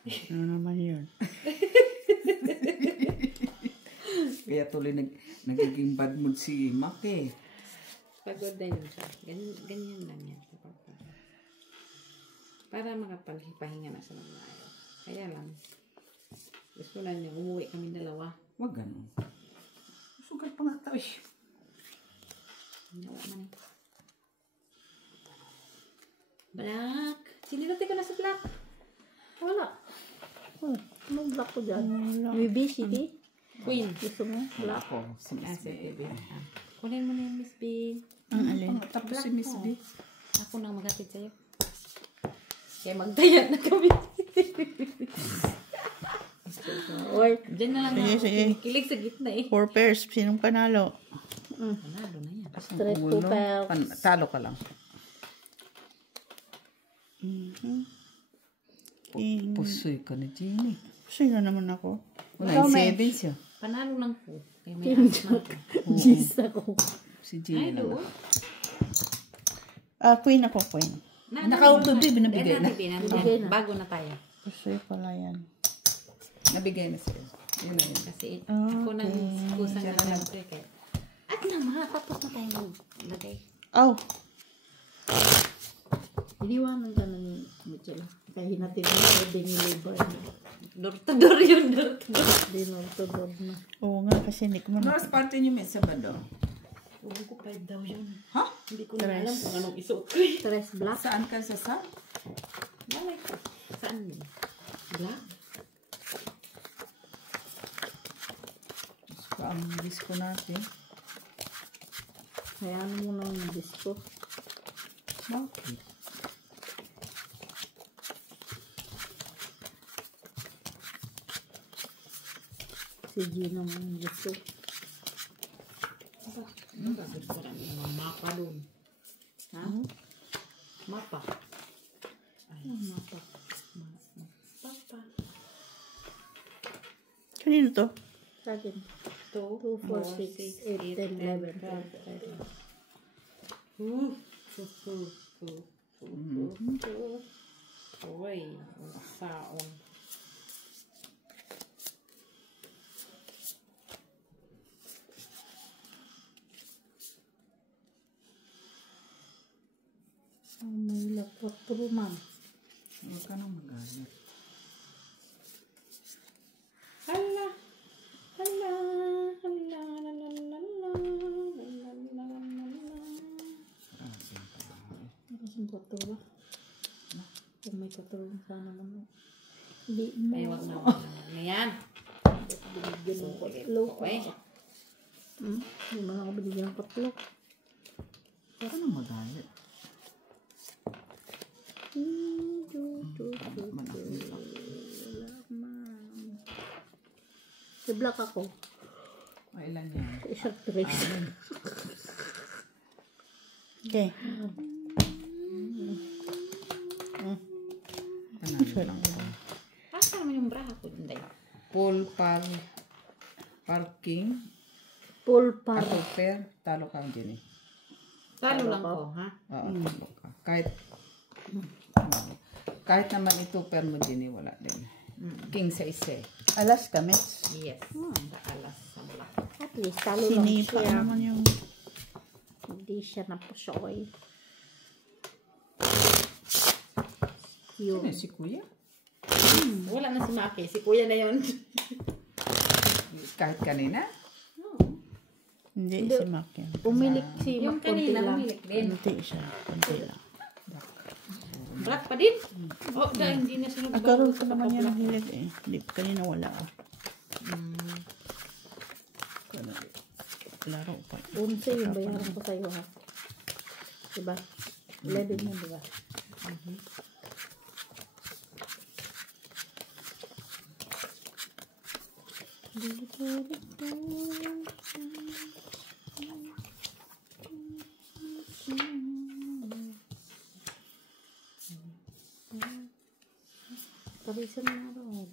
Ano naman yun? Kaya tuloy nagiging bad mood si Mac eh. Pagod na yun siya. Ganyan lang yan. Para makapagpahinga na siya ng maayos. Kaya lang, gusto lang niya, umuwi kami dalawa. Wag ganun. Sugal pa nga tao eh. Nawa man. Black! Sinilati ko na sa black. Wala. Anong black ko dyan? Wala. Baby, city? Queen. Gusto mo? Black? Ako, si Miss Si B. Bibi. Kunin mo na yung Miss B. Ang alin? Tapos si Miss B. Ako nang maghatid sa'yo. Kaya magtayat na kami. Or, Diyan na lang Sige, ako sige. kinikilig sa gitna eh. 4 pairs. Sinong panalo? Panalo na yan. straight to pals. Talo ka lang. King. Pusoy ka ni Jenny. Sino naman ako? Wala, 7 siya. Panalo lang po. Kaya may asma ko. Jeez ako. Si Ay, Jenny lang. doon. Queen ako, queen. Nakaupo, binabigay na. Binabigay na. Bago na tayo. Pusoy pala yan. Nabigay na sa'yo. Yun na yun. Kasi ako nang kusang Siya na na lang. At naman, tapos na tayo maglagay. Oh, Iniwanan ka ng Mitchell. Kaya hinatid mo sa diniliver na. Door-to-door yun, door-to-door. Dinortodor na. oo nga kasi hindi ko man. North party niyo may Sabado. Huwag ko 5 daw yun. Ha? Hindi ko na alam kung anong isuot ko eh. Tres black. Saan ka sa Malay ko. Saan yun? Black? So, ang disco natin. Hayaan mo na yung disco. Bakit? Si Gina mo yung disco. Bakit ko lang yung mapa doon? Ha? Mapa. Mapa. Papa. Kanino to? Sa akin. 2, 4, 6, 8, 10, 11, 12, 13. Uy, saon. May laptop man. Huwag ka nang magalit. Hala. Hala. Hala. Kasi katuro. Kung may katuro sana naman. Hindi mo. Ay, wag na. Wag na yan. Binigyan ng katlo. Okay. Hindi mo na ako binigyan ng katlo. Huwag ka nang magalit. Si black ako. Ilan yan? Isang tres. Okay. Panalo lang. Asa naman yung bra ko dun tayo? Full parking. Full par. Ako fair. Talo ka, Jenny. Talo lang ko, ha? Oo, talo ka. Kahit naman ito per mo, Jenny, wala din. King sa isa. Alas kami. Yes. Alas sa black. At least talo lang Sinipa siya. naman yung... Hindi siya napusoy. Yun. Sino si Kuya? Wala na si Maki. Si Kuya na yun. Kahit kanina? Hindi, si Mac yan. Umilik si Yung Makonti kanina, lang. umilik din. Kunti siya. Kunti lang. Black pa din. Oh, dahil hindi na siya Nagkaroon ko naman yan ng hilig eh. Hindi, kanina wala ako. Laro pa. 11 yung bayaran ko sa'yo ha. Diba? 11 mo diba? Parisan na rin.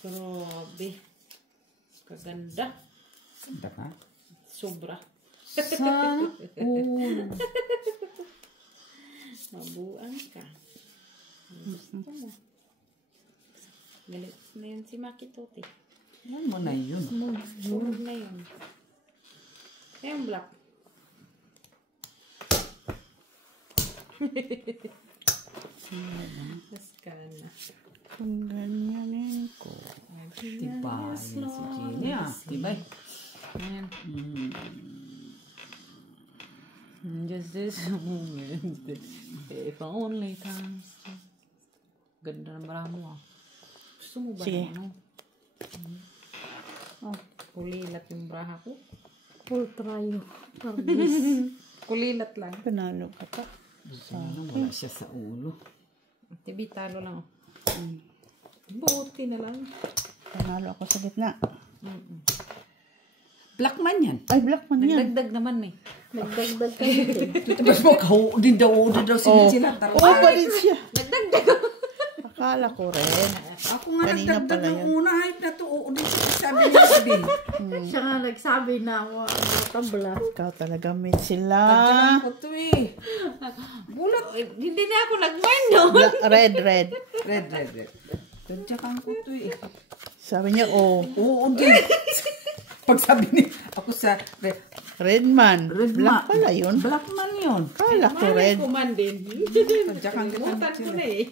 Grabe. Kaganda. Ganda ka? Sobra. Sa ulo. Mabuang ka. Gusto mo. Galit na yun si Maki Tote. Yan mo na yun. Sunog na yun. Ayun, black. Mas ka na. Kung ganyanin ko. Diba? Yan si Jenny ah. Diba? Ayan. Just this moment. If only times. Ganda ng bra mo ah. Gusto mo ba Sige. ng ano? Oh, kulilat yung braha ko. Full tryo. Kulilat lang. Panalo ka pa. Wala siya sa ulo. Tibi, talo lang. Buti na lang. Panalo ako sa gitna. Black man yan. Ay, black man yan. Nagdagdag naman eh. Nagdagdag ka din. Tapos mo, din daw sila. Oo, pa rin siya. Nagdagdag. Akala ko rin. Ako nga Kanina nagdagdag pala ng yun. una. Hype na to. Uudin siya. Sabi niya din. Siya nga nagsabi na tabla. Ikaw talaga, mate sila. Tagdagan ko to eh. Bulat. Hindi na ako nag-mind no. Red. Red. Tagdagan ko to eh. Sabi niya, oh. Uudin. Pag sabi niya, ako sa red. Red man. Black pala yun. Black man yun. Akala ko red. Kuman din. Tagdagan ko Kalimutan ko na eh.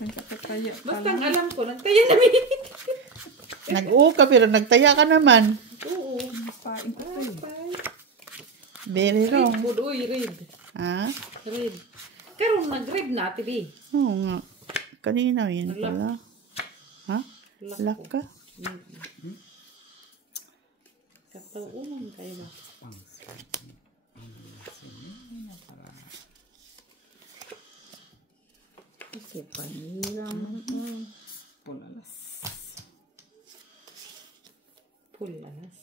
Nagkakataya Basta ang alam ko, nagtaya namin. Nag-oo ka pero nagtaya ka naman. Oo. Pain ko to eh. Very wrong. Red food, uy, red. Ha? Red. Karon nag-red na, tibi. Oo nga. Kanina yun Lock. pala. Ha? Lock Lock ka? Kataunan kayo ba? Kasi panirang. Pulalas. Pulalas.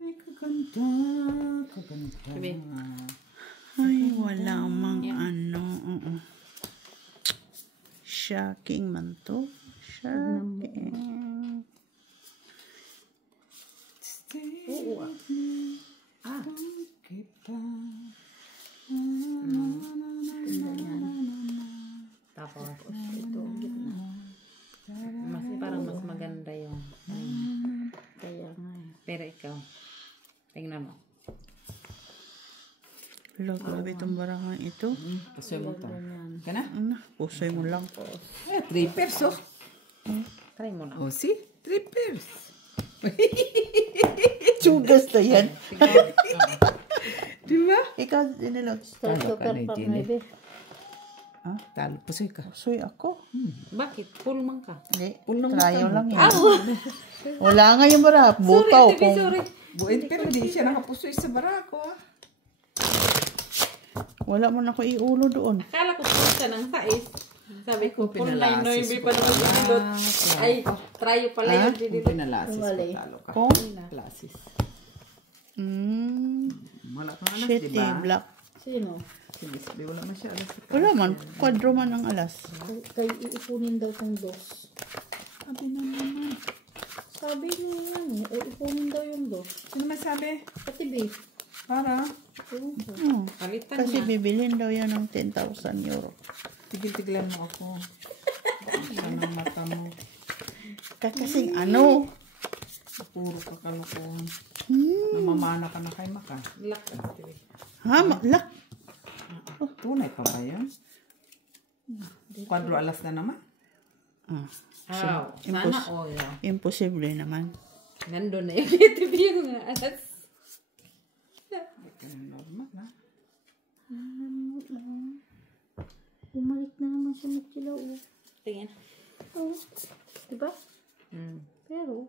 Ay, kaganda. Sabi. Ay, wala mang ano. Shocking man to. Shocking. Oo ah. Ah. Tapos ito ang gitna. Mas parang mas maganda yung Kaya nga. pero ikaw tingnan mo. Hello, grabe itong barangan ito. Pasoy mo to. Kana? Ano? Pusoy mo lang. 3 pairs oh. Try mo na. Oh, see? 3 pairs. Sugas na yan. Diba? Ikaw, dinilog. Talo Talo ka ka na, pa Jenny. maybe. Ha? Talo, pasoy ka. Pusoy ako. Bakit? Full man ka. Hindi. Ulang Tryo utang. lang yan. Wala nga yung bara. Butaw. Sorry, sorry. Buin, pero di siya nakapusoy sa barako ah. Wala mo na ako iulo doon. Akala ko full ka ng sais. Sabi ko, full line no, pinalasis hindi ko pa naman pala. dinilot. Ay, tryo pala yung Kung dinilot. pinalasis ko, Wala. talo ka. Kung? Lasis. Wala kang alas, Shit diba? eh, black. Sino? Sige, sabi, wala masyado. Wala man. Kwadro man ang alas. Kayo iipunin daw tong dos. Sabi na naman. Sabi niyo yan eh. Ipunin daw yung dos. Sino masabi? Pati babe. Para? Palitan Kasi niya. bibilin daw yan ng 10,000 euro. Tigil-tigilan mo ako. Ano ang mata mo? Kasing ano? Puro ka kalukuhan. Namamana ka na kay Maka. Lock ka. tibi. Ha? Lak. Tunay pa ba yan? Kwadro alas na naman? Aw, sana all. Imposible naman. Nandun na yung tibi yung alas. Normal ha? Bumalik na naman siya magkilaw. Tingin. Oh. Diba? Pero,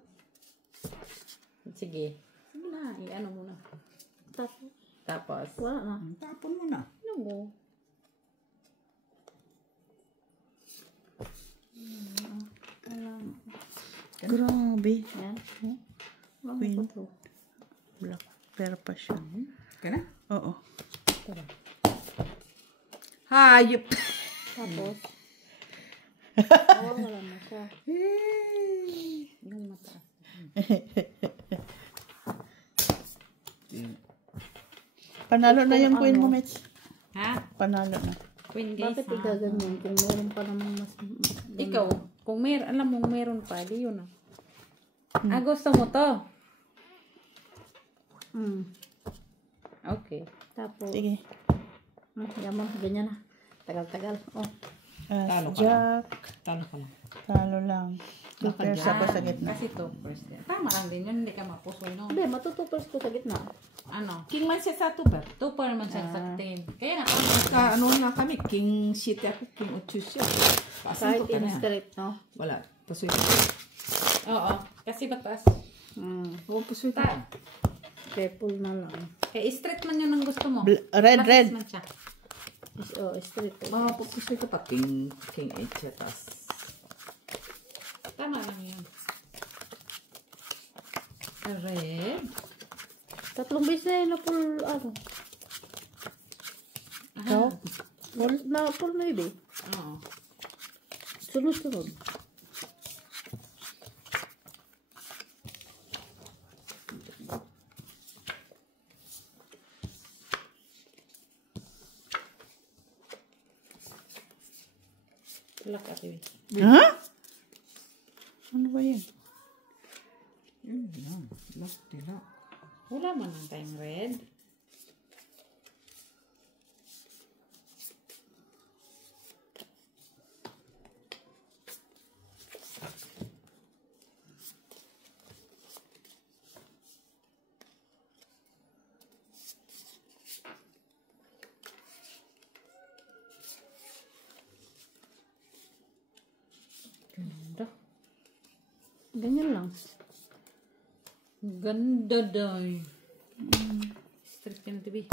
sige. Sige na, i-ano mo na. Tapos, Tapos, wala na. Tapon mo na. ano mo? Grabe. Yan. Wala Queen. mo pa to. Black. Pero pa siya. Ka na? Oo. Hayop! Tapos, wala na siya. Yung mataas. Panalo na yung queen mo, Mitch. Ha? Panalo na. Queen guys, Bakit ha? igaganyan kung meron pa namang mas... Ikaw, kung alam mong meron pa, di yun ah. Gusto mo to? Okay. Tapos, Sige. yaman, ganyan na. Tagal-tagal. Oh. Talo ka Jack. Talo ka lang. Talo lang. Two pairs ako sa gitna. Kasi to first yan. Tama lang din yun, hindi ka mapusoy no. Hindi, matutupers ko sa gitna. Ano? King man siya sa tuber. Tuper man siya sa 10. Kaya na, Ano nga kami, king 7 ako, king 8 siya. Kahit Pasin ko ka in na. straight, no? Wala. Pasoy ko. oo. Kasi batas. Oo, pasoy ko. Careful na lang. Kaya straight man yun ang gusto mo. Red, Batas red. man siya. Straight. Pasoy ko pa, king 8 siya, tas. Tama lang yun. Red. Tatlong beses na yun na full, ano? Ikaw? Full na yun eh. Oo. Sunod-sunod. Look at it. Ha? Ano ba yun? Yun lang. Lock, tila. Wala man ang tayong red. Ganda. Ganyan lang. Ganda daw. Straight yan TV.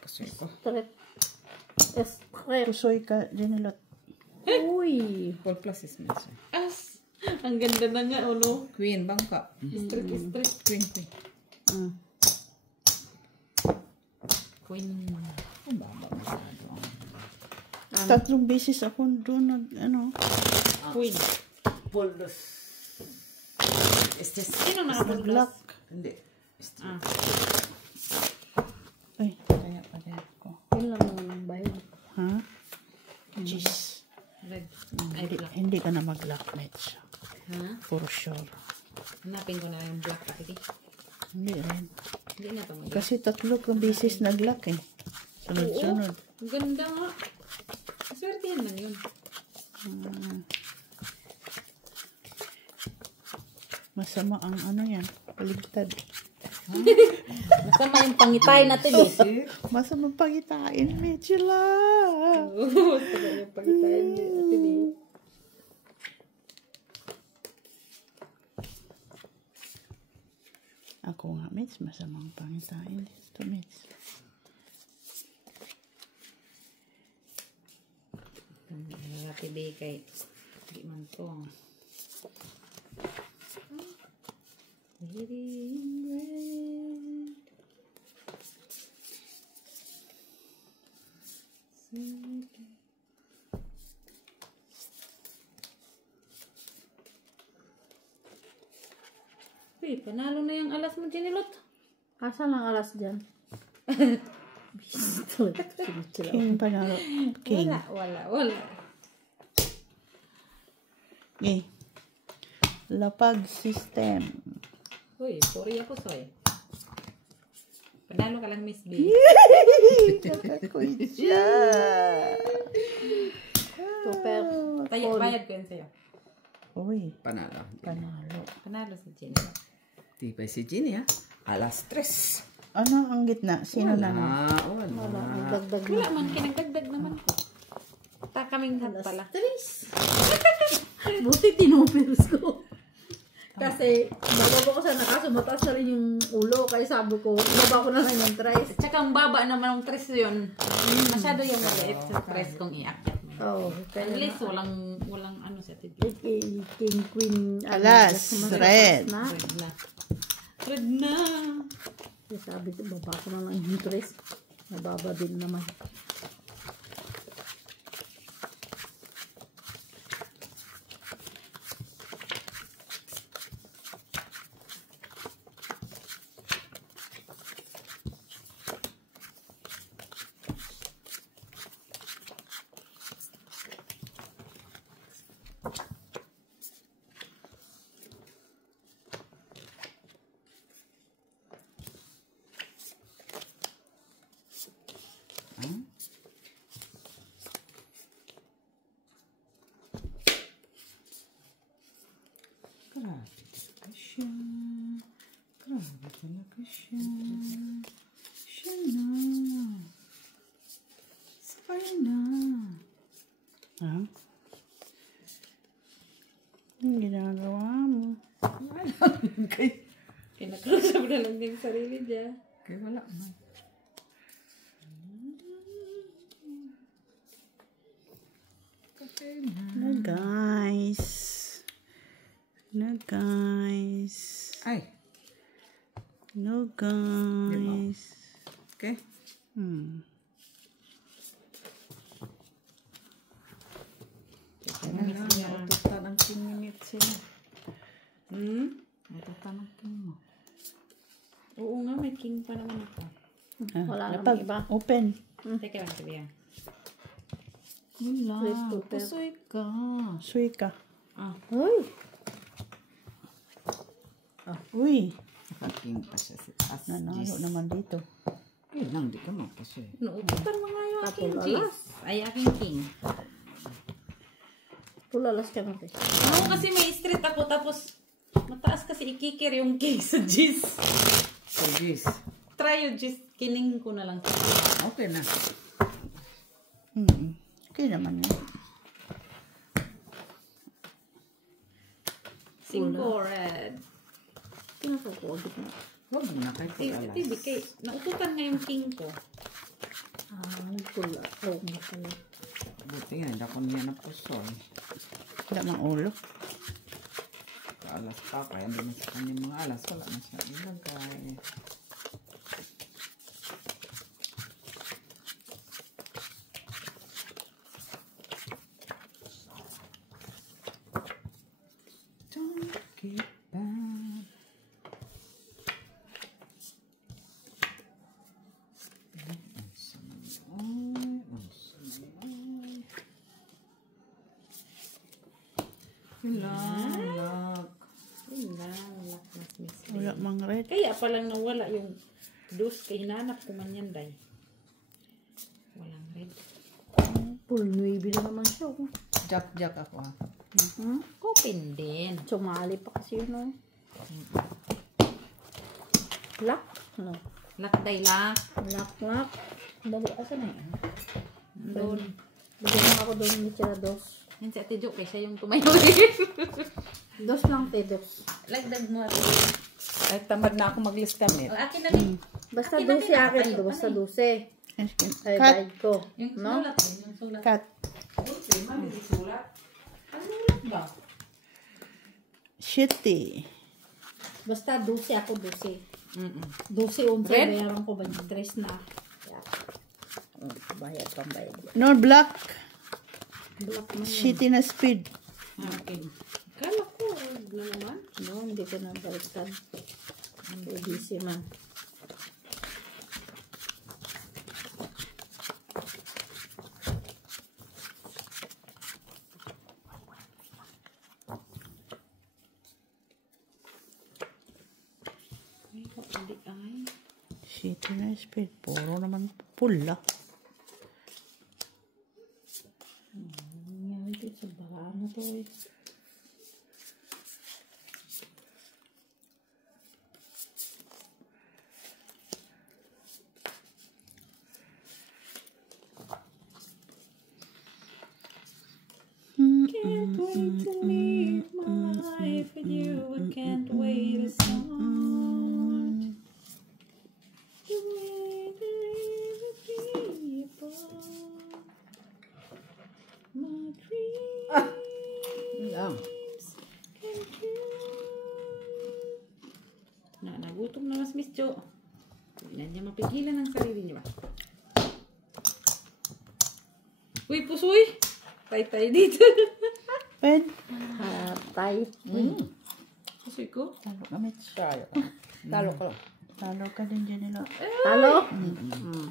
Pasoy ko. Straight. Straight. Pusoy ka, Janilot. Uy. 4 plus is match. As! Ang ganda na nga, ulo. Queen, bangka. Straight. Queen. Queen. Ang baba masyado. Tatlong beses ako doon ano. Queen. Poldos. Este Sino nakapag-block? Nag-lock. Hindi. Ay, kaya pala ako. Yun lang naman ang bayan. Ha? Jeez. Red. Ay, black. Hindi ka na mag-lock, Mitch. Ha? For sure. Hanapin ko na yung black pa. Hindi rin. Hindi na ito mag Kasi tatlo kang beses nag-lock eh. Sunod-sunod. Ang ganda nga. Swerte yan lang yun. Masama ang ano yan. Paligtad. Masama yung pangitay natin eh. Masama pagitain, Mitch lang. Masama yung pagkitayin natin eh. Ako nga, Mitch. Masamang pangitain. Ito, Mitch. Lalaki ba kay di man to. Uy, panalo na yung alas mo, Jinilot. Asan ang alas dyan? Bisto. King panalo. King. Wala. Okay. Lapag system. Uy, sorry ako, Soy. Panalo ka lang, Miss B. Kakakoy siya. Super. Bayad ko yun sa'yo. Uy, Panalo. panalo. Panalo si Jinilot. Tipay si Ginny, ha? Alas 3. Ano ang gitna? Sino na na? Wala. Dagdag Wala man, kinagdagdag naman ko. Kaming hat pala. Buti tinupers ko. Kasi, bababa ko sa nakaso, mataas na rin yung ulo. Kaya sabi ko, baba ko na lang yung tres. Tsaka ang baba naman ng tres yun. Masyado yung maliit sa tres kung iakyat mo. Oo. At least walang ano sa titig. King, queen. Alas, red. Na. Red na. 100 na. Kaya sabi ko, baba ko na lang yung interest. Nababa din naman. Grabe talaga siya. Siya na. Sakay na. Ha? Ang ginagawa mo. Kinakausap na lang din sarili niya. Kaya wala man. Na guys. Na guys. Ay. No guys. Okay. Matutan ang 10 minutes siya. Matutan ang 10 mo. Oo nga, may king pa naman ako. Wala namang Napag iba. open. Teka lang, sabihan. Wala. Wait, super. Pusoy ka. Suy ka. Uy! Uy. Nakaking pa siya si As. Nanalo naman dito. Eh lang, di ka mapasoy. Nauutan mo nga yung aking Tapos G's. Ay, aking king. Pulalas ka natin. Oo, kasi may street ako, tapos mataas kasi ikikir yung king sa G's. So, Gis. Try yung G's, kining ko na lang. Okay na. Okay naman yun. 5 red. Pinakukodit na. Huwag mo na kayo pag-alas. Tibi, kay, naututan nga yung king ko. Pula. Oo nga pala. Buti nga, hindi ako niya na pusoy. Wala mang ulo. Alas pa, kaya hindi na sa kanya mga alas. Wala na siya ilagay. Don't get back. Hilak. Wala mang red. Kaya palang nawala yung dos, kay hinanap ko man yan, day. Walang red. Full 9 na naman siya. Oh. Jack ako ha. Open din. Sumali pa kasi yun. Oh. Lock? No. Lakday lang. Lock. Dali, asa na yan? Doon. Bigyan mo ako doon ni Chira dos. Yan si Ate Jo, kaysa yung tumayo. Dos lang, te, dos. Lagdag mo ate. Ay, tamad na ako mag-list kami. Akin na din. Basta Akin na 12 din, akin. tayo, Basta ano 12. Ay, Cut. bayad ko. Yung No? sulat din, yung sulat. Cut. Sulat? Ano sulat ba? Shitty. Basta 12 ako, 12. 12 unti. Red? Bayaran ko ba yung dress na? Yeah. Bayad pang bayad. No black. Black man yun. Shitty na speed. Akin. Kala ko, na naman. No, hindi ko na baliktad. ABC man. Ay, hindi ay. Shitty na speed. Puro naman pula. Nangyari dito sa baka na to eh. Can't wait to live my life with you. I can't wait a song. The way to live with people. My dreams Lang. can true. Na, nagutom Mapigilan ang sarili niyo ba? Uy, pusoy! Tay dito. Pen. Tay. Pusoy ko? Talo ka, Mitch. Talo ko lang. Talo ka din dyan nila. Talo?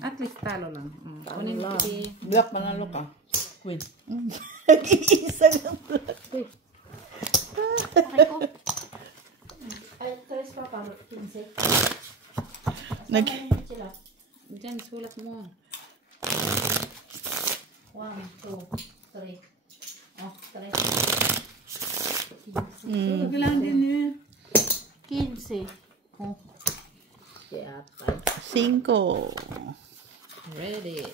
At least talo lang. Kunin mo lang. kasi. Black, panalo ka. Queen. Nag-iisa lang. Okay ko. Ay, tres pa para 15. Nag- Diyan, sulat mo. 1, 2, 3. Oh, 3. Kailangan din eh. 15. Oh. Kaya tay. 5. Ready.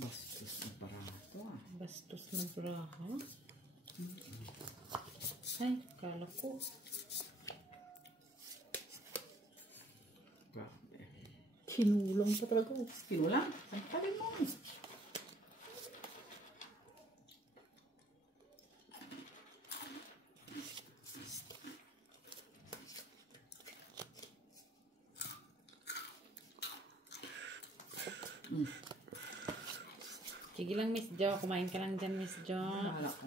Bastos na barato ah. Bastos ng braha. Ay, kala ko. Grabe. Kinulong pa talaga. Kinulang? Saan pa rin mo? Sige lang, Miss Jo. Kumain ka lang dyan, Miss Jo. Bahala ko.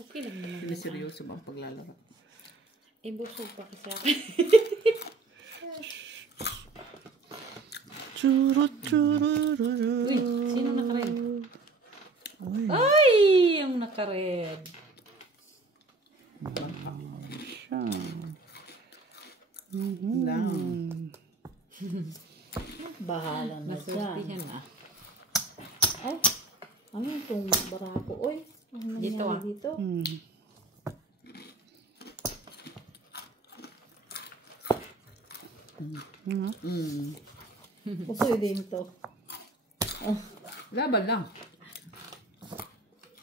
Okay lang naman. Hindi seryoso bang paglalaro? Eh, busog pa kasi ako. Churut, churururu. Uy, sino naka-red? Uy. Ay! Ang naka-red. Siya. Down. Bahala na dyan. Nasultihan ah. Ay, ano itong barako? Uy, ano Dito, nangyari ah. dito? Pusoy din to. Laban lang.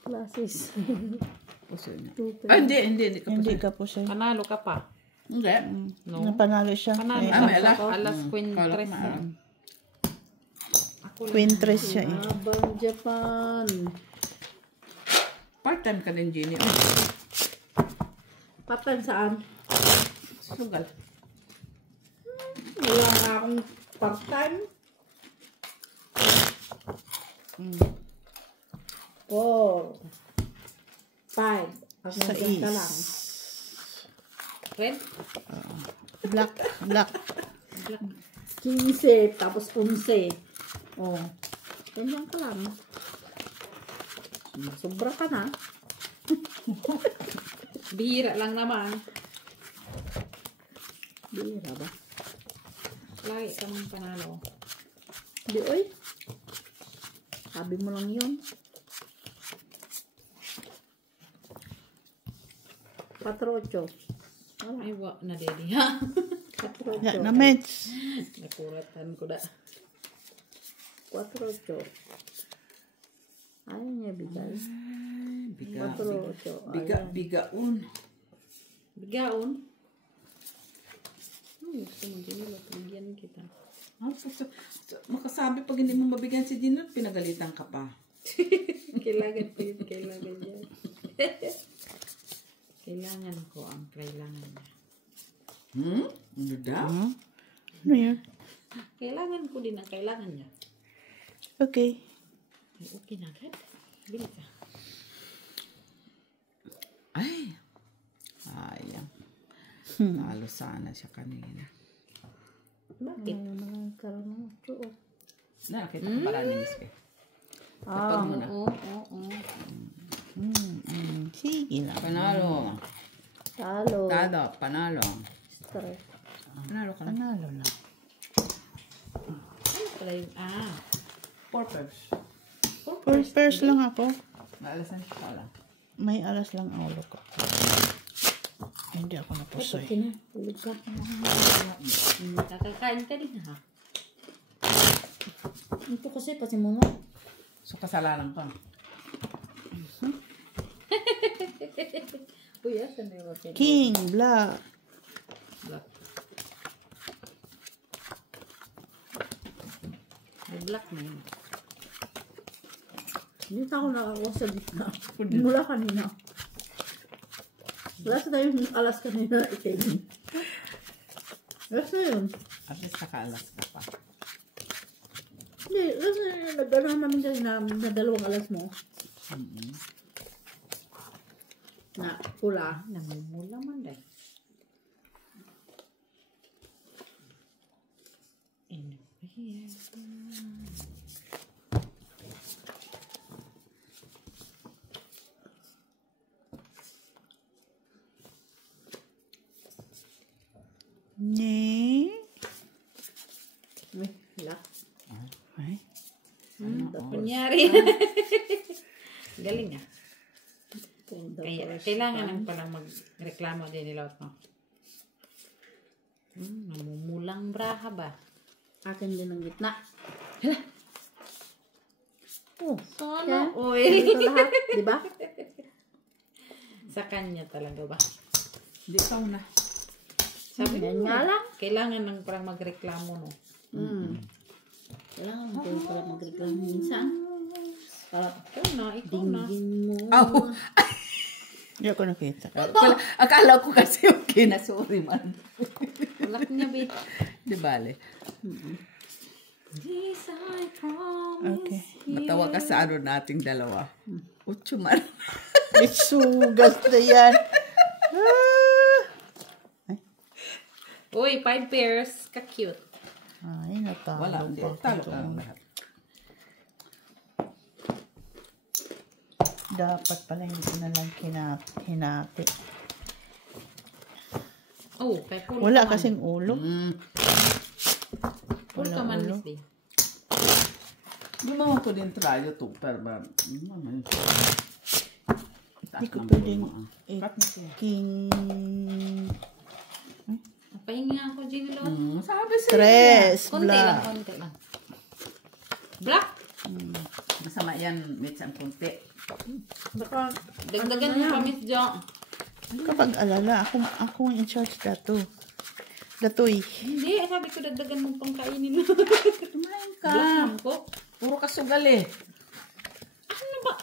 Classes. Puso niya. Two, Ay, hindi ka Hindi puso. ka po siya. Panalo ka pa. Hindi. No? Napanalo siya. Panalo Ay, ka. may alas. Alas Queen Kala ko Tres. may alas. Ako lang. Queen Tres siya eh. Abang Japan. Part-time ka din, Jenny. Oh, Patan saan? sugal. Wala nga akong part-time. 4, 5. At nandiyan ka lang. Red? Black. Black. Black. 15, tapos 11. Oh. Ganyan ka lang. Sobra ka na. Bihira lang naman. Bira ba? Lagi ka mang panalo. Di, oy. Sabi mo lang yun. 4-8. Ay, wa na dedi ha. 4-8. Ya na, Mitch. Nakuratan ko da. 4-8. Ayaw niya bigay. Biga. 4-8. Bigaon. Bigaon. Gusto mo din nila. Bigyan kita. Ah, makasabi pag hindi mo mabigyan si Gino, pinagalitan ka pa. Kailangan ko yun. Kailangan yan. Kailangan ko ang kailangan niya. Ano daw? Ano yun? Kailangan ko din ang kailangan niya. Okay. Ay, okay na agad. Bilis ah. Ay. Sayang. Nalo sana siya kanina. Bakit? Ayaw na lang karoon ng 8. Nakakita ko pala ni Miss Kay. Kapag mo na. Oo. Sige lang. Panalo. Talo. Tado, panalo. Stress. Panalo ka na. Panalo lang. pala yun. 4 pairs. 4 pairs lang ako. Naalasan siya pala. May alas lang ang ulo ko. Hindi ako napusoy. Okay na. Tulog ka. Kakakain ka din ha. Ito kasi pati mo. So, kasalanan ko. Uy, asan na yung okay? King, black. Black. May black na yun. Hindi na ako nakakuha sa gitna. Mula kanina. Last na yung alas kanina na itin. Last na yun. At least nakaalas ka pa. Hindi, last na yun. Nagdanahan namin kasi na dalawang alas mo. Na pula. Namumula man dahil. Ne. May black. Ay. Kunyari. Galing ah. Kaya, kailangan lang palang magreklamo din nila ito. Namumulang braha ba? Akin din ang gitna. Oh, Kaya, sana. Uy. ito lahat, di ba? Sa kanya talaga ba? Hindi ikaw na. Sabi Yan ko nga lang. kailangan lang palang magreklamo, no? Kailangan mo kayo pala magreklamo minsan. Para Ikaw na. dinggin mo. Oh, Hindi ako nakita. akala ko kasi okay na. Sorry man. Walak niya, babe. Di bale. This I promise. Okay. Natawa ka sa ano nating dalawa. 8 man. Isugas na yan. Uy, 5 pairs. Ka-cute. Ay, natalo Wala. Hindi. pa Talo ako ka lang doon. lahat. Dapat pala hindi na lang hinati. Oh, kay full Wala ka man. kasing ulo. Full ka man, Miss B. Gumawa ko din try ito. Pero ba? Hindi ko pwedeng Cut na siya. king Pahinga ako, Ginilo. Sabi siya. tres Konti lang, black. konti lang. Black. Masama yan. Mitch ang kunti. Baka, Dagdagan mo pa, Miss Jo. Kapag alala, ako in charge dato. Datoy. Hindi, sabi ko dagdagan mo pang kainin mo. Kumain ka. Black man ko. Puro ka sugal eh. Ano ba?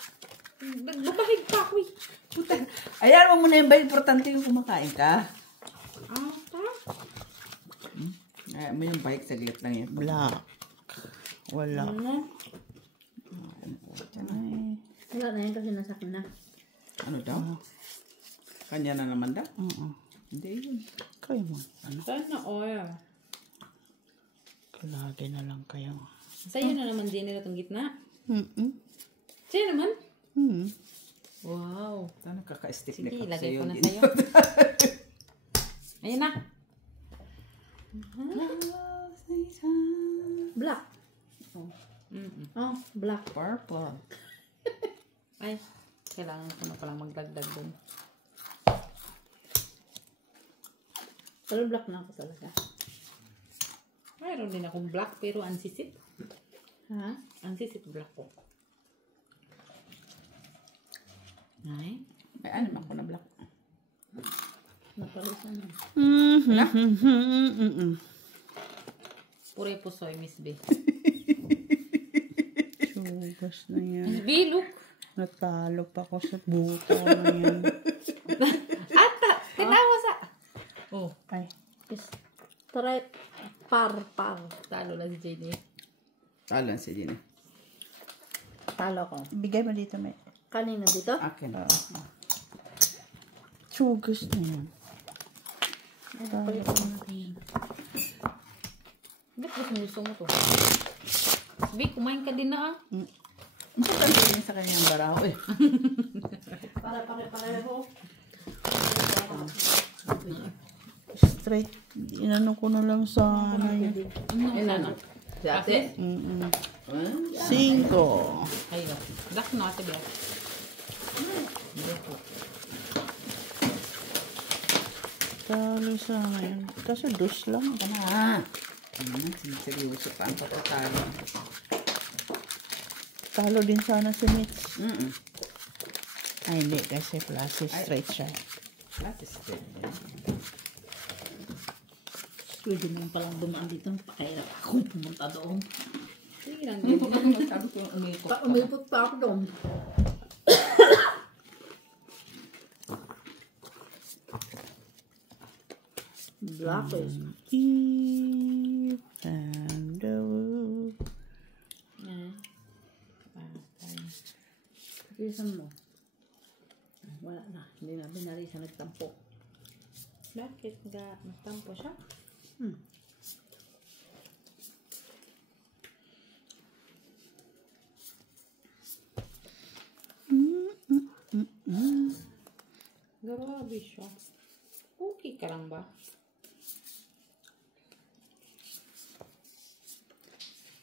Babahig pa ako eh. Puta. Ayan mo muna yung ba importante yung kumakain ka. Ay, may yung bike saglit lang yan. Black. Wala. Ano? Ay. wala na yun kasi nasa akin na. Ano daw? Kanya na naman daw? Hindi yun. Kayo mo. Sana oil. Kalagi na lang kayo. Sa'yo na naman din nila itong gitna. Sa'yo naman? Wow. Sana kaka-stick Sige, na ilagay ko na din. sa'yo. Ayun na. Black. Oh, black. Purple. Ay, kailangan ko na palang magdagdag dun. Pero black na ako talaga. Mayroon din akong black pero ansisit. Ha? Ansisit black ko. Ay. May ano ako na black. Napalisan na. Pure pusoy, Miss B. Sugas na yan. Miss B, look. Natalo pa ko sa buto na yan. Ata, tinawa sa... Oh, Ay. Straight. Par. talo lang si JD. Talan si Gina. Talo ko. Bigay mo dito, may. Kanina dito? Akin. Sugas na yan. Ba't gusto mo to? Miss B, kumain ka din na ah. Masakal din sa kanyang baraho eh. Para pare-pareho. Straight. Inano ko na lang sa ano yun. Ano na? Dati. Mm-mm. 5. Ayo. Dak na ate ba? Talo sa ngayon. Kaso dos lang. Seryoso ka ang patatalo. Talo din sana si Mitch. Mm-mm. Ay, hindi. Kasi plus straight siya. That is good. Pwede naman palang dumaan dito. Pakahirap akong pumunta doon. Sige lang. Sabi ko umikot ka. Umipot pa ako doon. Black is. Eve and the wood. Kisan mo. Wala na. Hindi na binarisa nagtampo. Bakit nga magtampo siya? Grabe siya. Okay ka lang ba?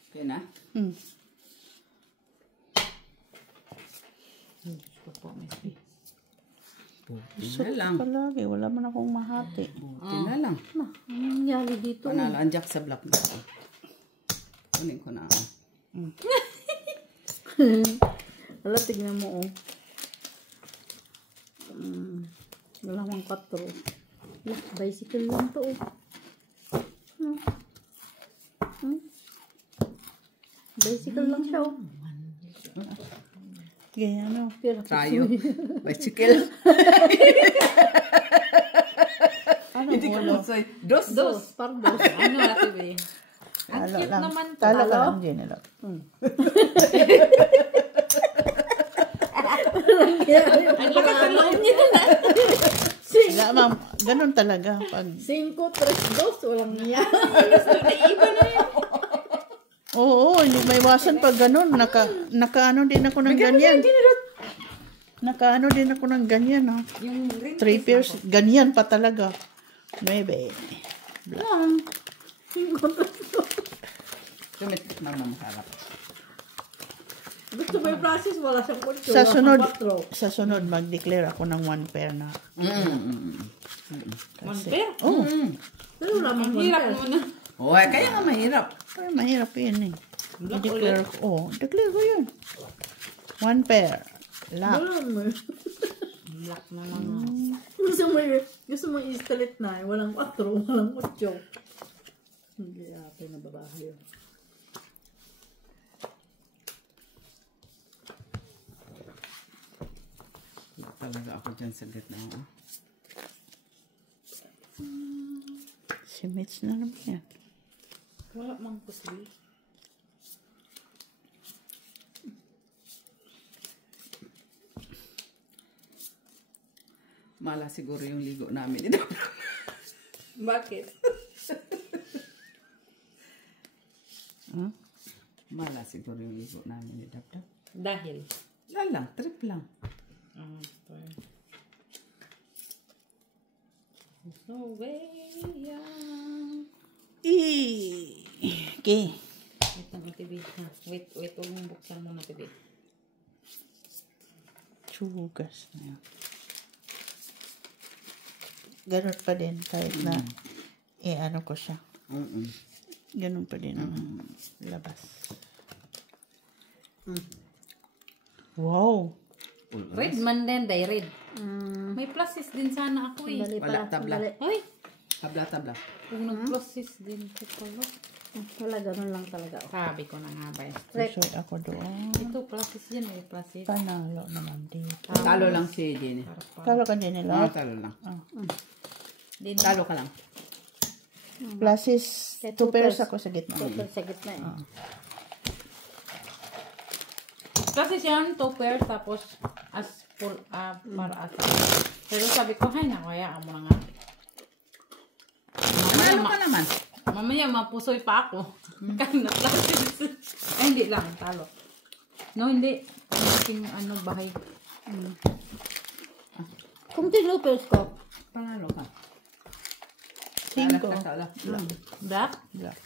Okay na? Diyos ko po, Miss B. Buti na lang. Palagi. Wala man akong mahati. Buti na lang. Anong nangyari dito? Panalo ang jack sa block na ako. Kunin ko na ako. Wala, tignan mo oh. Wala mang 4. Bicycle lang to oh. Bicycle lang siya oh. Kaya ano. Pero Tayo. Bicycle. Ano Hindi ka mo soy. Dos. Dos, pardos. Ano ate B? Ang Talo cute lang. naman to. Talo ka lang, Jenny. Ang lakas ng loob niya na. Wala, ma'am. Ganun talaga. Pag 5, 3, 2, walang niya. Naiba na yun. Oo, hindi may iwasan pag ganun. Nakaano din ako ng ganyan. Nakaano din ako ng ganyan, ha. Yung ring 3 pairs, ganyan pa talaga. Maybe. Lang. 5, 3, 2. Tumit na mamaharap. Gusto mo yung process, wala siyang kutso. Sa sunod, wala siyang 4. sa sunod, mag-declare ako ng 1 pair na. One pair. Oh, Pero wala mang Ang hirap pair. muna. Oh, kaya nga mahirap. ay, mahirap yun eh. I-declare ko. Oh, declare ko yun. 1 pair. Lock. Wala mo. Black na lang. Gusto mo i-split na eh. Walang 4, walang 8. Hindi ate na babae yun. Talaga ako dyan sa gitna. Oh. Si Mitch na naman yan. Wala mang kusli. Mala siguro yung ligo namin. Ito. Bakit? Mala siguro yung ligo namin. Ito. Dahil. Lang, trip lang. No way. Okay. Wait lang, Ate B. Wait, huwag mong buksan muna, Ate B. Chugas na yun. Ganun pa din kahit na ano ko siya. Ganun pa din ang labas. Wow. Red man din, day red. May pluses din sana ako eh. Sandali Wala, pala. tabla. Sandali. Ay, Tabla. kung nag-pluses din ko pala. Wala, ganun lang talaga. Sabi ko na nga ba eh. Susoy ako doon. Ito, pluses yan eh, pluses. Panalo naman dito. Talo lang si Jenny. Talo ka din nila. Talo lang. Din, Talo ka lang. Pluses, 2 pairs ako sa gitna. Super sa gitna eh. pluses yan, 2 pairs, tapos as full, para as. Pero sabi ko, hay na, kaya mo na nga. Talo ka naman. Mamaya mapusoy pa ako. Kaya na pluses. Ay, hindi lang, talo. No, hindi. Aking ano, bahay. Kung tinupers ko, Panalo ka. 5. Talo. Black? Black.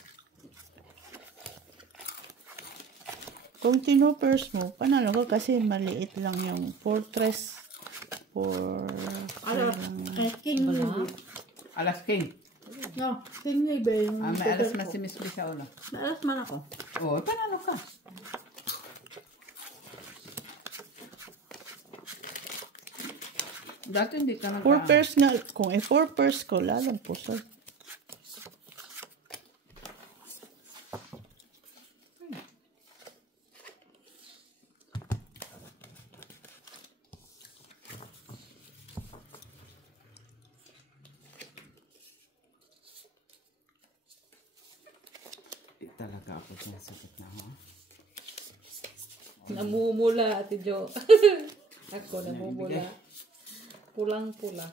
Kung tinupers mo, panalo ka kasi maliit lang yung fortress. Ano? King. Wala. Alas king. No, king na iba yung May alas na si Miss B sa ulo. May alas man ako. Oo, panalo ka. Dati hindi ka 4 pairs nga. Kung 4 pairs ko, lalong pusod. Di talaga ako dyan sa gitna mo. Namumula, Ate Jo. Ako namumula. Pulang-pula.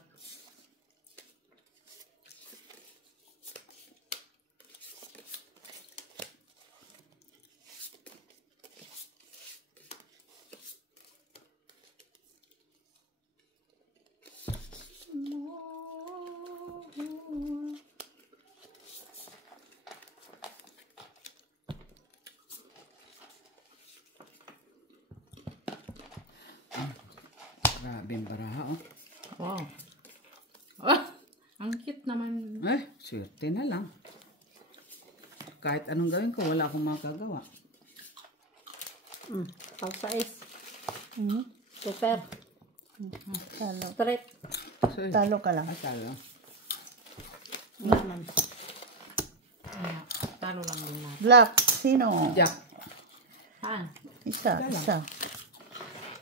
Grabe yung baraha, oh. Wow. Ah, ang cute naman. Swerte na lang. Kahit anong gawin ko, wala akong makagawa. Pagsais. Hmm? Super. Talo. Straight. So, Talo ka lang. talo. Naman. Talo lang din natin. Black. Sino? Jack. Saan? Isa.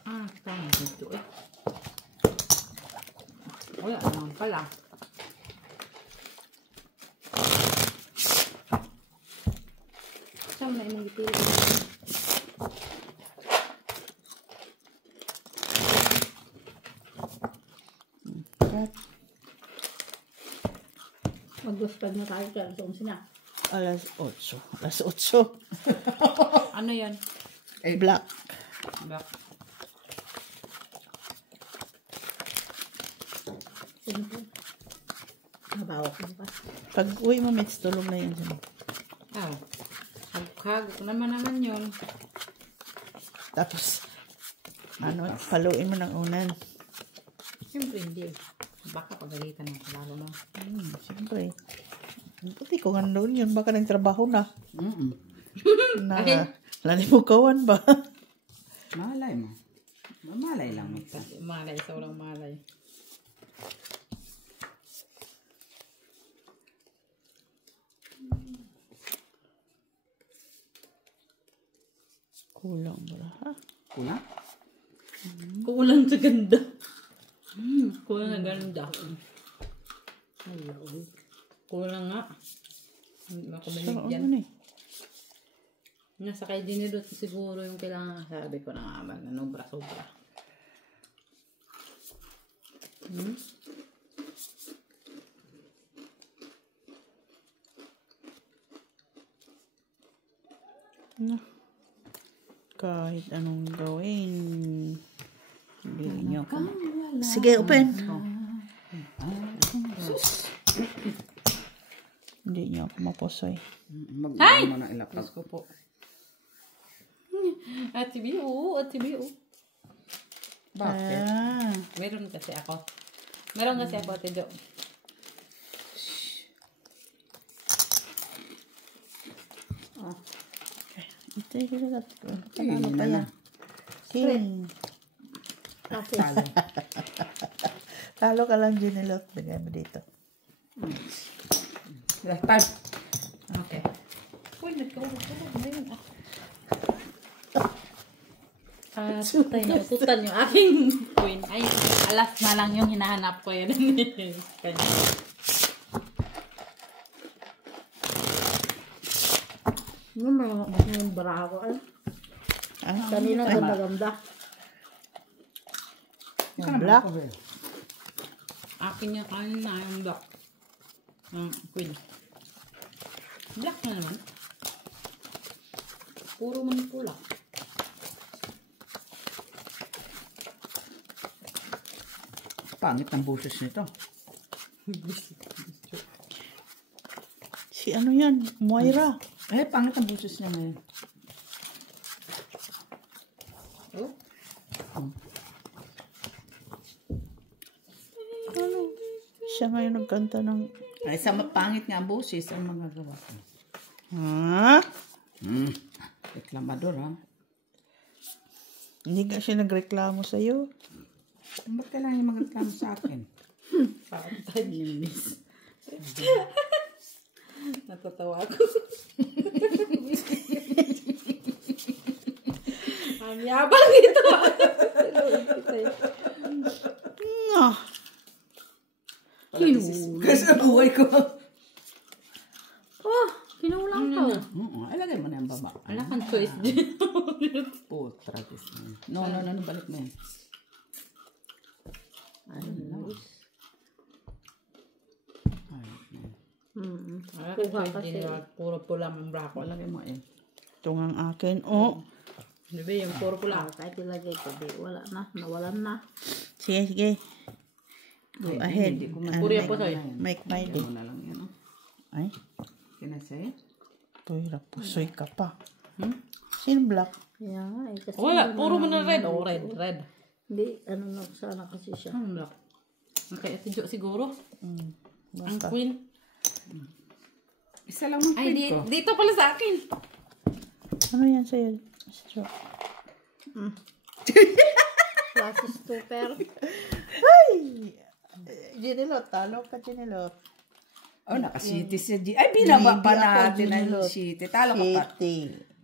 Ah, tama dito eh. Wala naman pala. Saan na imong gipili? Black. Mag-guspad na tayo ka. So, sina. Alas 8. Alas 8. Ano yan? Black. Black. Simple. Nabawak mo pa. Pag uwi mo, Mitch, tulog na yun. Oh. Hagkag naman yun. Tapos, paluin mo ng unan. Siyempre hindi. Baka pagalitan ng lalo na. Siyempre. Puti ko nga doon yun. Baka nagtrabaho na. Na, lalimukawan ba? Malay mo. Malay lang mo. Malay, sa walang malay. Kulang ba? Ha? Kulang? Kulang sa ganda. Kulang sa ganda. Kulang nga. Hindi mo ako So, binigyan. ano eh? Nasa kay dinidot siguro yung kailangan. Sabi ko na nga man, sobra. Kahit anong gawin. Hindi niyo ako. Sige, open. Hindi niyo ako mapusoy. Hi! Mo na ilapag ko po. Ate Bio. Bakit? Meron kasi ako, Ate Jo. Ito yung kinagat ko. Panalo pa yan. King. Talo. Talo ka lang, Junilot. Lagay mo dito. Last time. Okay. Uy, nagkawala. Tutan yung aking queen. Ay, alas na lang yung hinahanap ko yan. Kanya. Yung mga bravo. Kanina ganda-ganda. Black. Akin yung kanin na yung black. Queen. Black na naman. Puro man pula. Pangit ang buses nito. Si ano yan? Moira. Pangit ang buses niya ngayon. siya ngayon nagkanta ng... Ay, sa pangit nga ang boses, ang magagawa ko. Ha? Reklamador, ha? Hindi ka siya nagreklamo sa'yo. Ba't kailangan yung magreklamo sa akin? Pantay linis. Natatawa ako. Ang yabang ito. Ah, Kasi ang buhay ko. Oh, kinulang ko. Oo, ilagay mo na yung baba. Wala kang choice din. Tragis na. No, balik mo yan. Wala kang choice din. Puro pula ang brako. Ilagay mo yan. ito nga ang akin. Oh. Di ba yung puro pula? Kahit ilagay ko, di, wala na, nawalan na. Sige, sige. Go ahead. Hindi ko Puro yan po sa'yo. Mike Ilagay Milo. mo na lang yan. Oh. Ay, Kinasaya? tuhira, pusoy ka pa. Sino black? Kaya nga eh, kasi Wala, puro mo na red. Oh, red. hindi, ano na sana kasi siya. Ang black. Okay, ito Jo siguro. Ang Basta. queen. Isa lang ang Ay, print ko. dito pala sa akin. Ano yan sa'yo? Sure. Classes super. Ay! Ginilot, talo ka, Ginilot. Oh, naka-city siya. Ay, binaba pa Hindi ako natin ang ginilot. city. Talo ka pa. Kitty.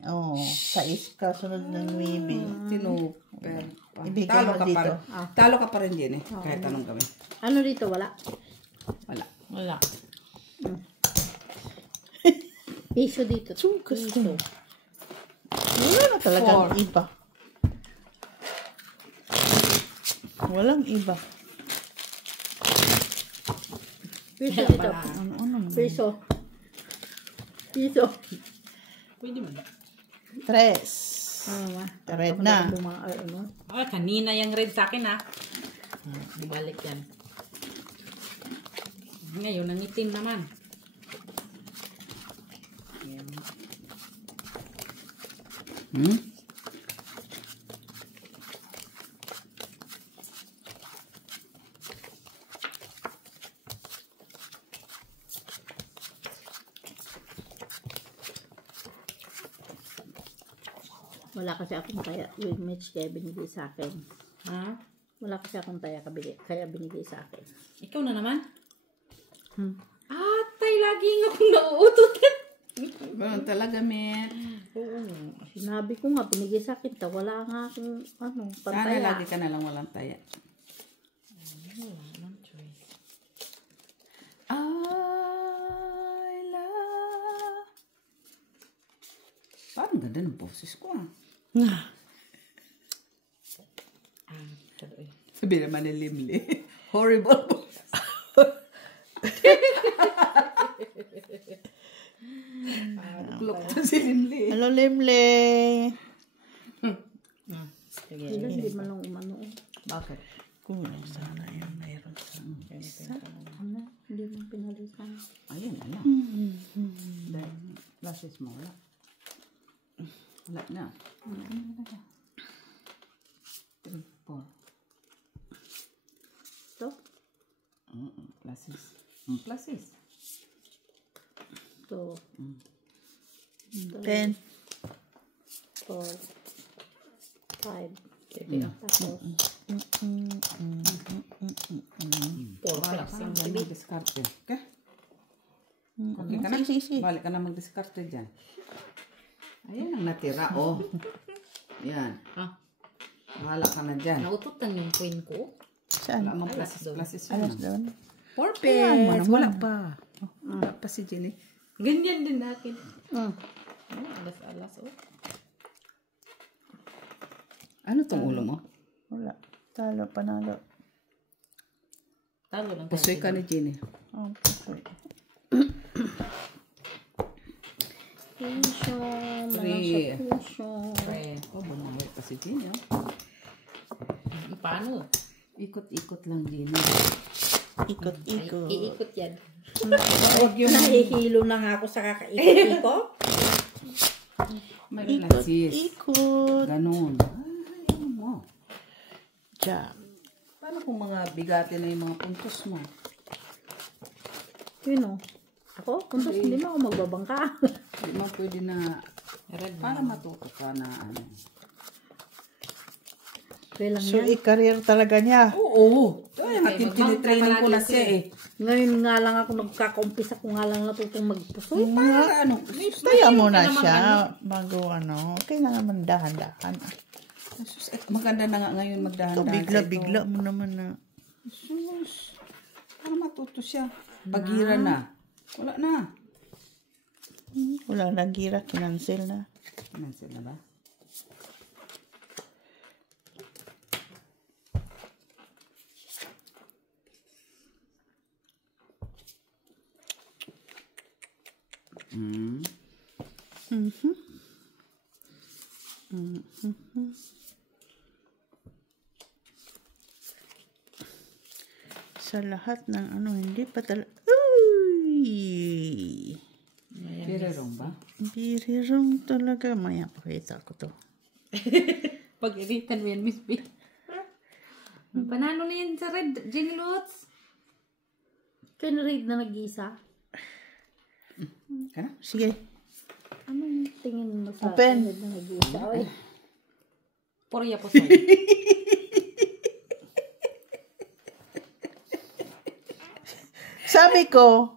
Oh, sa iska, sunod ng maybe. Tinuper pa. Ibigay Talo mo ka pa dito. rin. Talo ka pa rin din eh. Kahit anong gawin. Ano dito, wala? Wala. Wala. Piso dito. Tsukas Piso. Wala na talagang iba. Walang iba. Piso dito. Ano? Piso. Piso. Pwede man. Tres. Ano ma? Red na. Ano? Ah, kanina yung red sa akin ha. Balik yan. Ngayon, ang itim naman. Wala kasi akong taya with Mitch kaya binigay sa akin. Ha? Wala kasi akong taya kaya binigay sa akin. Ikaw na naman? Atay, lagi nga akong nauutot. Ganun talaga, Met. Sinabi ko nga, binigay sa akin. Wala nga akong Sana pantaya. lagi ka na lang walang taya. I love... Parang ganda ng boses ko ah. Sabi naman ni Limli. Horrible boses. Look to si Limli. Hello, Limle. Hindi man lang umano. Bakit? Kulang sana yung mayroon sa Ano? Hindi mo pinalitan. Ayun, ano? Dahil glasses mo, wala. Wala na. 3, 4. Ito? Glasses. Glasses. Ito. 10. 4. 5. Tapos, Puro pala. Parang mag-discarte. Okay? Okay ka na? Sige. Balik ka na mag-discarte dyan. Ayan ang natira, oh. Yan. Ah, Bahala ka na dyan. naututan yung queen ko. Saan? Wala mga glasses yun. Alas doon. Perfect. Wala pa. Wala pa si Jenny. Ganyan din natin. Alas-alas, oh. Ano tong ulo mo? Wala. Talo, panalo. Talo lang. Pusoy ka ni Jenny. Oh, pusoy. piso. Three. Piso. Oh, bumawit pa si Jenny, oh. Paano? Ikot-ikot lang, Jenny. Ikot-ikot. Iikot yan. Huwag yung nahihilo na nga ako sa kakaikot ko. May glasses. Ikot. Ganon. Ay, ano mo? Jam. Paano kung mga bigati na yung mga puntos mo? Sino? Ako? Puntos, hindi mo ako magbabangka. Hindi mo pwede na, para matuto ka na ano. Kailan So, yan? i-career talaga niya. Oo. Ay, tinitraining ko na siya eh. Ngayon nga lang ako nagkaka-umpisa ko nga lang natutong magpusoy. Para ano, Kaya mo na siya bago kailangan man dahan-dahan. sus, maganda na nga ngayon Ito, magdahan-dahan. bigla-bigla mo naman na. Sus, para matuto siya. Pagira na. Wala na. Wala na gira, kinansel na. Cancel na ba? Sa lahat ng hindi pa talaga. Uy! Pirerong ba? Birirong talaga. Maya, pakita ko to. Pag-iritan mo yan, Miss B. Panalo na yan sa red, Jenny Lots. Kinread na nag-isa. Kana? Sige. Anong tingin mo sa Open. kinread na nag-isa? Oy, Porya po soy. Sabi ko,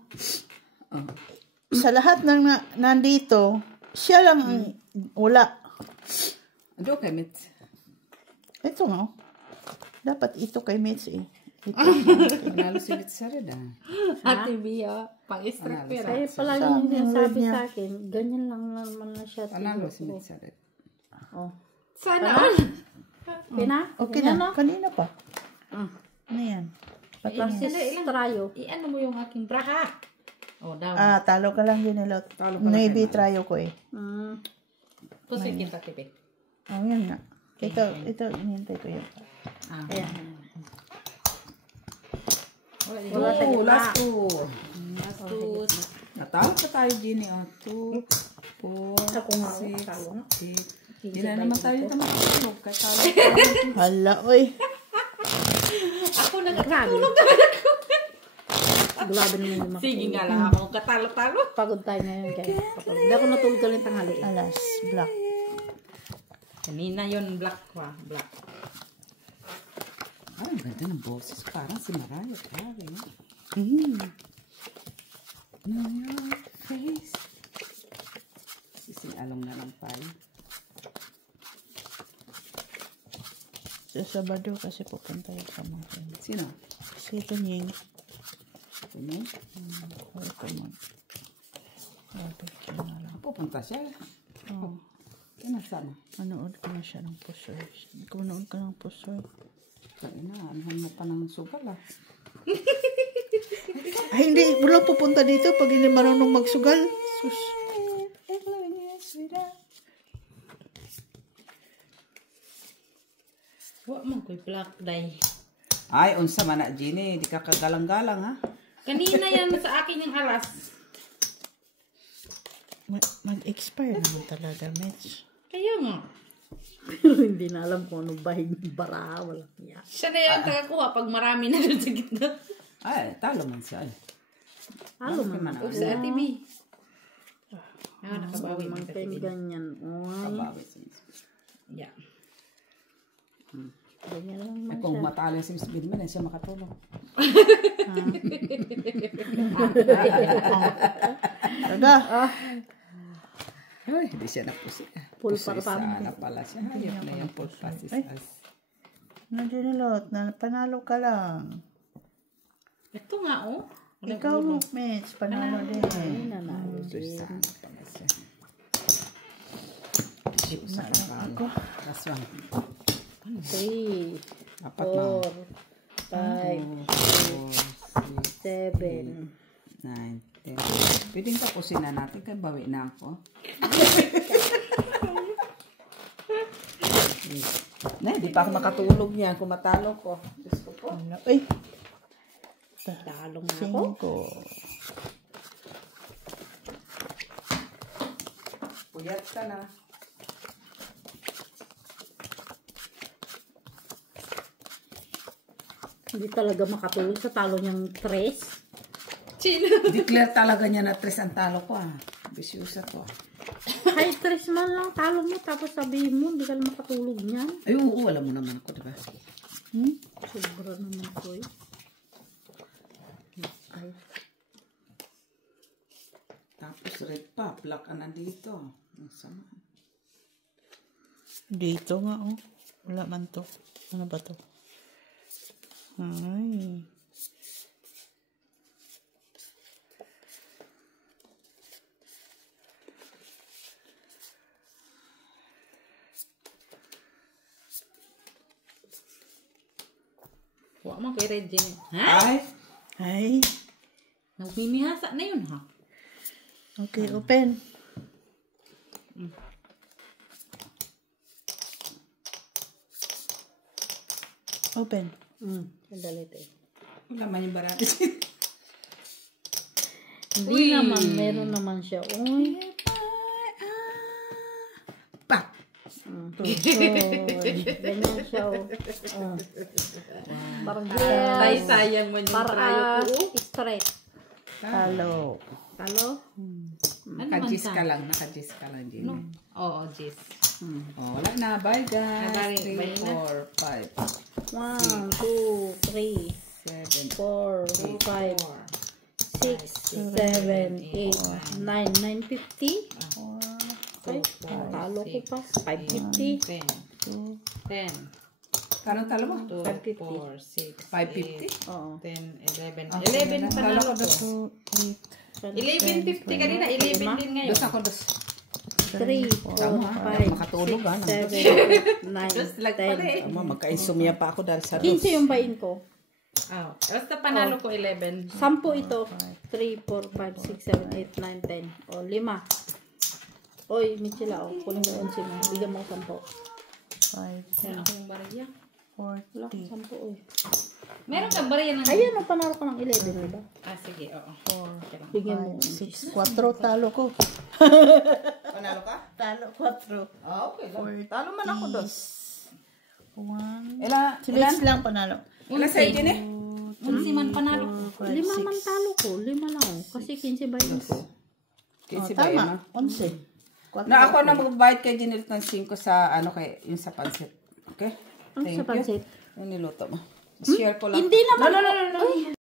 sa lahat ng nandito, siya lang ang wala. Ado kay Mit. Ito nga. Dapat ito kay Mitch eh. Ito. Panalo si Mit sa red ah. Ate B, pang-extract pera. kaya palagi Sa- yung sinasabi niya. sa akin, ganyan lang naman na siya. Panalo si Mit sa red. Oh. Sana all. Pina? Okay Ganyan, na. no? Kanina pa. Ah. Ano yan? Plastic trayo. I-ano mo yung aking braha. Oh, down. Talo ka lang din nilot. Navy tryo ko eh. Kusay kita, tipe. Oh, yan nga. Ito, inintay ko yun. Ayan. Wala sa last two. Last two. Natawag pa tayo, Ginny. 2, 4, Ako nga, 6, talo nga. 8. Hindi na naman tayo tamatulog. Kaya talo. Hala, oy. Ako Grabe. nagkatulog naman ako. Grabe naman yung mga Sige nga lang ako katalo-talo. pagod tayo ngayon kaya. Hindi ako natulog galing tanghali. Alas, black. Kanina yun, black pa. Black. Ay, ang ganda ng boses. Parang si Mariah Carey. Know your face. Sisingalong na lang tayo. Sa Sabado kasi pupunta yung sa mga friends. Sino? Si Tunying. Sino? Sabi ko mo. Sabi ko na lang. Pupunta siya. Oh, Kaya sana. manood ko na siya ng pusoy. Kung manood ka ng pusoy. Kaya na, anuhan mo pa ng sugal ah. Ay, hindi. Wala pupunta dito pag hindi marunong magsugal. Sus. Huwag mo ko'y black dye. Ay, unsa man na, Ginny. Di ka kagalang-galang ha. Kanina yan sa akin yung alas. Mag-expire naman talaga, Mitch. Kaya nga. Pero hindi na alam kung ano ba yung bara. Walang iya. Siya na yung tagakuha pag marami na doon sa gitna. Ay, talo man siya. Ay. Halo Bakit man. man O sa Ate B. Nakabawi Man na sa kayong TV. ganyan. Oy. Kabawi si Miss B. Yeah. Ganyan lang Ay, man kung siya. matalo si Miss Bidman, siya makatulong. Taga. Ay, hindi siya napusi. Full Pusi parpam. sana pala siya. Hayop na yung full pasis. Nandiyan panalo ka lang. Ito nga, oh. Ikaw, Mitch, panalo din. Nanalo Pusi din. sana pala siya. Na lang ako. Kaswang. 3, Apat na. 4, 5, 7. 9, 10. Pwedeng tapusin na natin kaya bawi na ako. Na, di pa ako makatulog niya kung matalo ko. Diyos ko po. Ay, Talong na ako. 5. Puyat ka na. Hindi talaga makatulog sa talo niyang 3. Declare talaga niya na 3 ang talo ko ah. Bisyusa to ah. Kahit 3 man lang talo mo, tapos sabihin mo, hindi ka lang makatulog niyan. Ay, oo, alam mo naman ako, diba? Sobra naman ko eh. Ay. Tapos red pa, black ka nandito. Ang sama. Dito nga, oh. Wala man to. Ano ba to? Ay. Huwag mo kay Red Jenny. Ha? Ay, Ay. Nagmimihasa na yun, ha? Okay, open. Open. Sandali tayo. wala man yung barati. Hindi naman, meron naman siya. Uy. Pa! Ganyan siya. Parang Tay, sayang mo yung trayo para ko. straight. Talo. Talo? Ano man Naka-gis ka? ka lang, naka-gis ka lang, Jenny. Oo, Jess. Oh, wala na. Bye, guys. Bye, 3, bye na. 4, 1, 2, 3, 5, 7, 4, 5, 6, 7, 8, 9, 950. Ay, talo ko pa. 550. 10. 10. Tanong talo mo? 2, 4, 6, 550? Oo. 10, 11. Ah, 11 pa talo na ko to. 11.50 kanina. 11 din ngayon. Dos ako, dos. 3, 4, Tama, 5, makatulog, 6, 7, 8, 9, Just like pala eh. 10. Tama, magka-insomnia pa ako dahil sa dos. 15 yung bain ko. Oh. Basta panalo ko 11. 10 ito. 3, 4, 5, 6, 7, 8, 9, 10. O, 5. Oy, Michela, o. Kunin mo 11 mo. Bigyan mo 10. 5, Meron akong barya. 40. Wala ko 10, oy. Meron kang barya ng... Ayan, o, panalo ko ng 11, diba? Ah, sige, oo. 4. Bigyan mo. 6, 4, talo ko. Panalo ka? Talo, 4. Ah, okay lang. Talo man ako, dos. 1. Ilan? Si Mitch lang panalo. Ilan sa'yo, Jenny? Unsi man panalo ko. 5, 5 man talo ko. 5 lang, o. Kasi 15 bain ko. Kasi ba Tama, yan? 11. Na ako na magbayad kay Jenny ng 5 sa ano kay yung sa pansit. Okay? Ano sa pansit? Yung niluto mo. Share ko lang. Hindi naman. No.